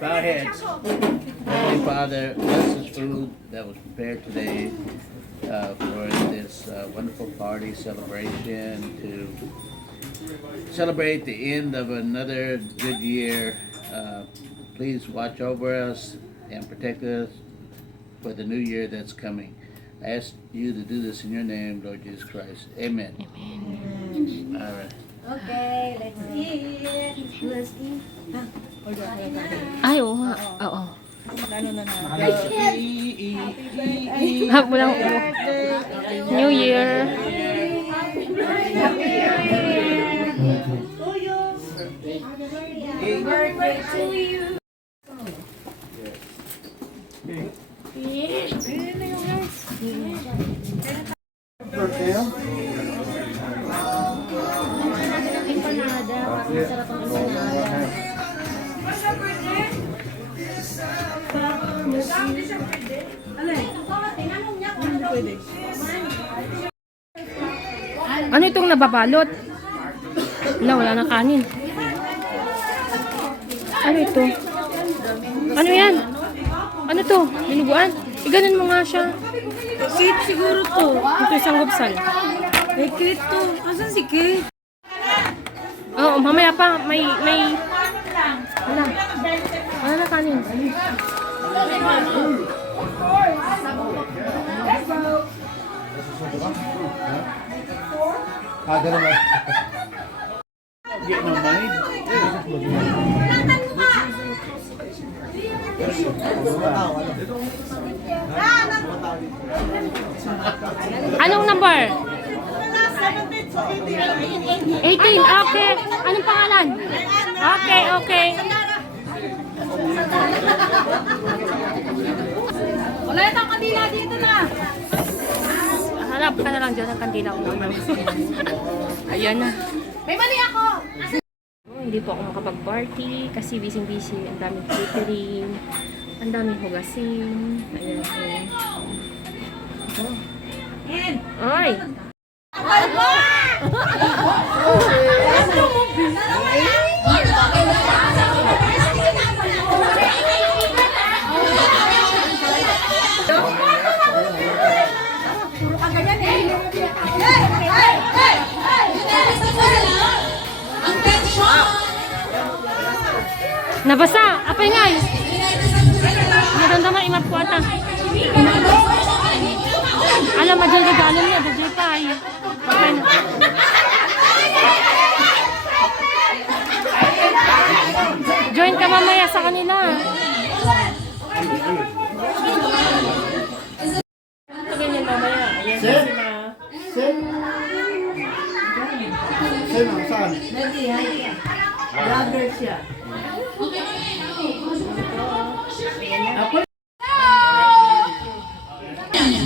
Bow our heads. Heavenly Father, bless this food that was prepared today for this wonderful party celebration to celebrate the end of another good year. Please watch over us and protect us for the new year that's coming. I ask you to do this in your name, Lord Jesus Christ. Amen. Amen. All right. Okay, let's eat. Let's eat. Ay, oo nga. Oo. Lalo na na. Walang New Year. Birthday to you. Empanada. Masarap ang empanada. Ano itong nababalot? Wala na kanin. Ano ito? Ano yan? Ano to? Dinuguan? Iganon mo nga siya. Kate siguro to. Ito isang gupsal. May Kate to. Asan si Kate? Oo, mamaya pa. May... Wala na kanin. Ganun ba? Get my mind. Anong number? 18. Okay. Anong pangalan? Okay, okay. Wala yung kandila dito na. Hanap ka na lang dyan ng kandila ko. Ayan na. May mali ako. Hindi po ako makapag-party kasi busy-busy. Ang daming catering. Ang daming hugasin. Ayan. Ay! Nabasa! Apay nga eh! Naramdaman imap ko ata. Alam, madyan regalo niya. Dadyan pa ay. Okay na. Join ka mamaya sa kanila. Sabihin niyo mamaya. Ayan na sila. Sen, saan? Vlogger siya.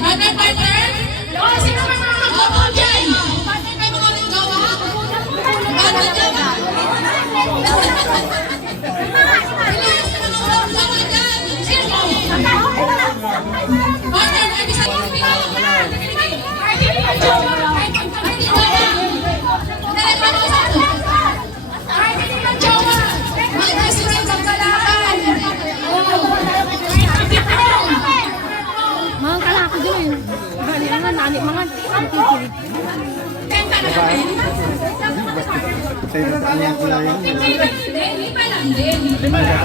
Partner, partner! O, sino man mga mag-opo dyan? Partner kayo mga linggawa? Partner jawa? Relax na mga walang jawa dyan! Sino? Partner, pwede sa iyo jawa! Partner jawa! Dahil pa na sa ito! Partner jawa! May president ang kalakan! Mga kalaki doon. Gani mga nani mga kikilig. Kenta na natin! Lima lang din. Lima lang.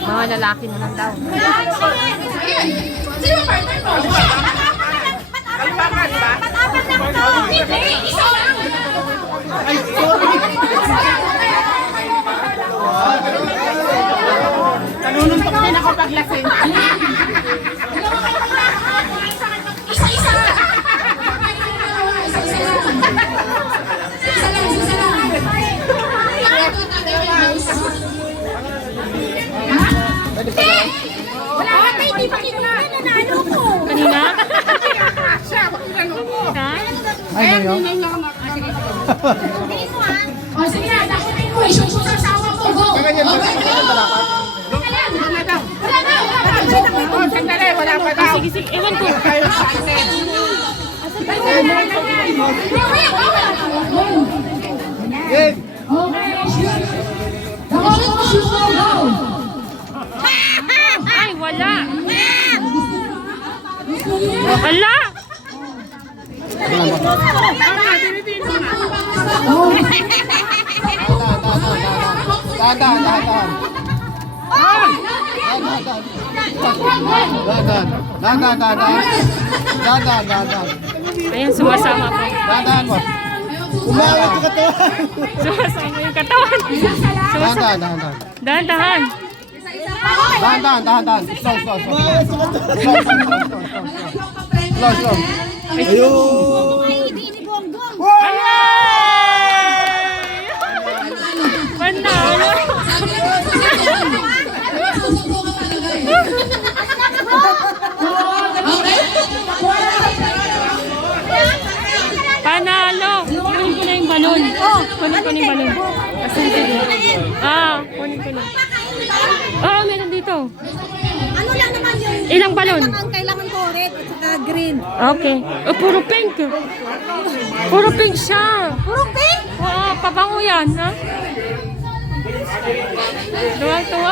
Mga lalaki naman daw. Sino partner mo? Kalpakan ba? Patapat lang to. Hindi, isa lang. Ay, sorry. Nanununtok din ako pag lasing. Isa-isa. Isa-isa lang. Isa lang, isa lang. Wala ka, hindi pa kinuha. Nanalo ko. Kanina? Siya, bakit ganun mo? Ha? Ay, ngayon? Tingin mo ha. O sige na, dakutin mo. Isuso sa asawa ko. Go. Okay. sige, sige. Ewan ko. Ay, wala. Wala. Ayan, sumasama po. Umawat yung katawan. Sumasama yung katawan. Sumasama. Dahan-dahan. Panalo. Panalo. Kunin ko na yung balon. Kunin ko na yung balon. Asan dito? Kunin ko na. Meron dito. Ano lang naman yung Ilang balon? kailangan ko red at saka green. Okay. Puro pink. Puro pink siya. Puro pink? Oo, pabango yan, ha? Tuwang-tuwa.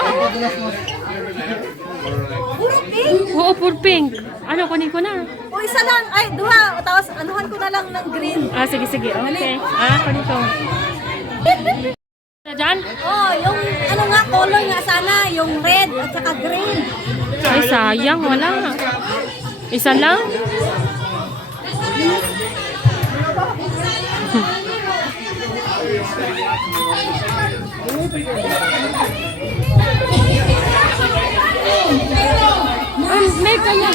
Puro pink? Oo, puro pink. Ano, kunin ko na. O isa lang. Ay, duha. Tapos anuhan ko na lang ng green. Sige, sige. Okay. Kunin ko. Diyan? Oh, yung ano nga, color nga sana. Yung red at saka green. Ay, sayang. Wala. Isa lang? May kaya.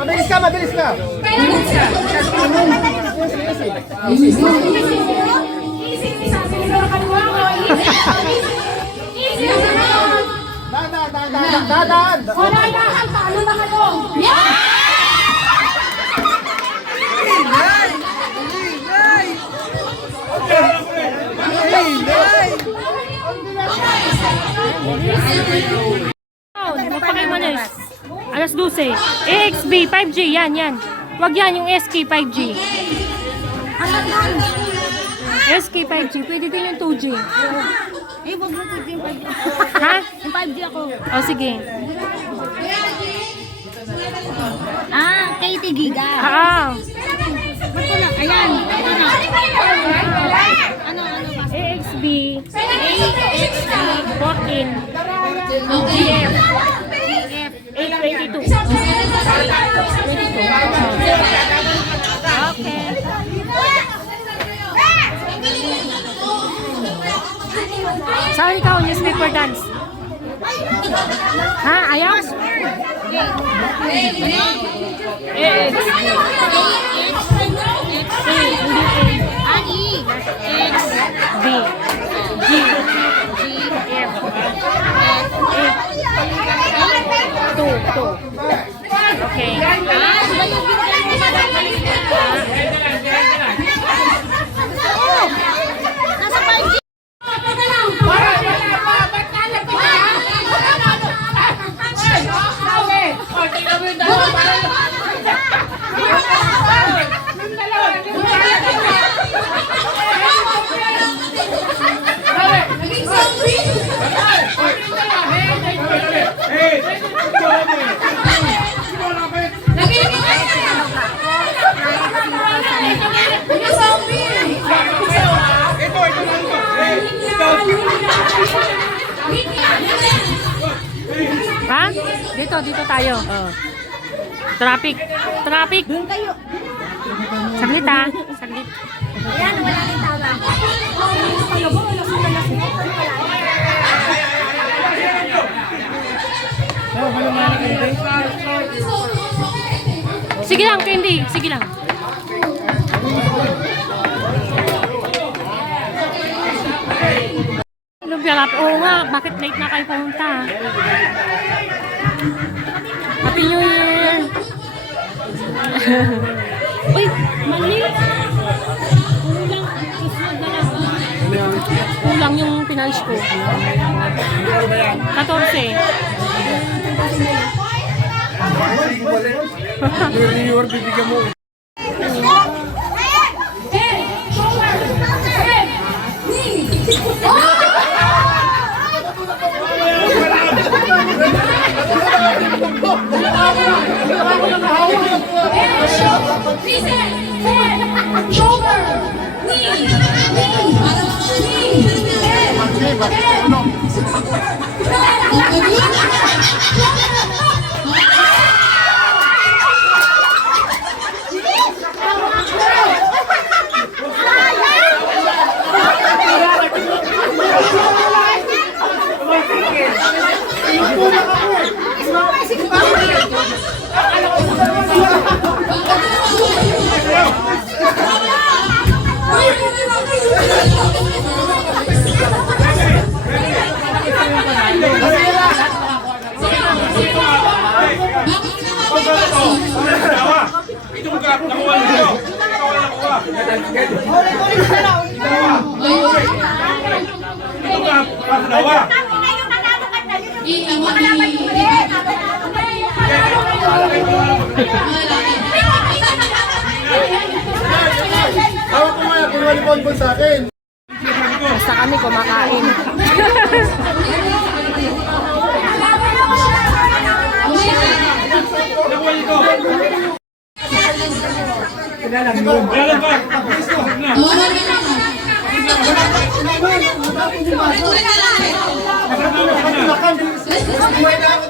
Mabilis ka, mabilis ka. Dadan. Magpakimalis. Alas 12. AXB 5G, yan. Wag yan, yung SK 5G. SK 5G, pwede din yung 2G. Eh, wag mo 2G yung 5G. Ha? Yung 5G ako. Sige. KT Giga. Ito na, ayan. Ito na. Ano ba? AXB 14 GF 822. Okay. Saan ikaw newspaper dance? Ha? Ayaw? B G F 2 Okay. Nasa 5G. Lagi Dito tayo. Traffic. Traffic. Doon kayo. Saglit ha. Saglit. Ayan, wala nang tawag. Sige lang, Candy. Sige lang. Lumpia Lab. Oo nga, bakit late na kayo pumunta? Happy New Year! Uy, mali! Kulang yung pinanch ko. 14. Reviewer, bibigyan mo. Hawak ko nga, puro malipon sa akin. Basta kami kumakain. Makan, bilis.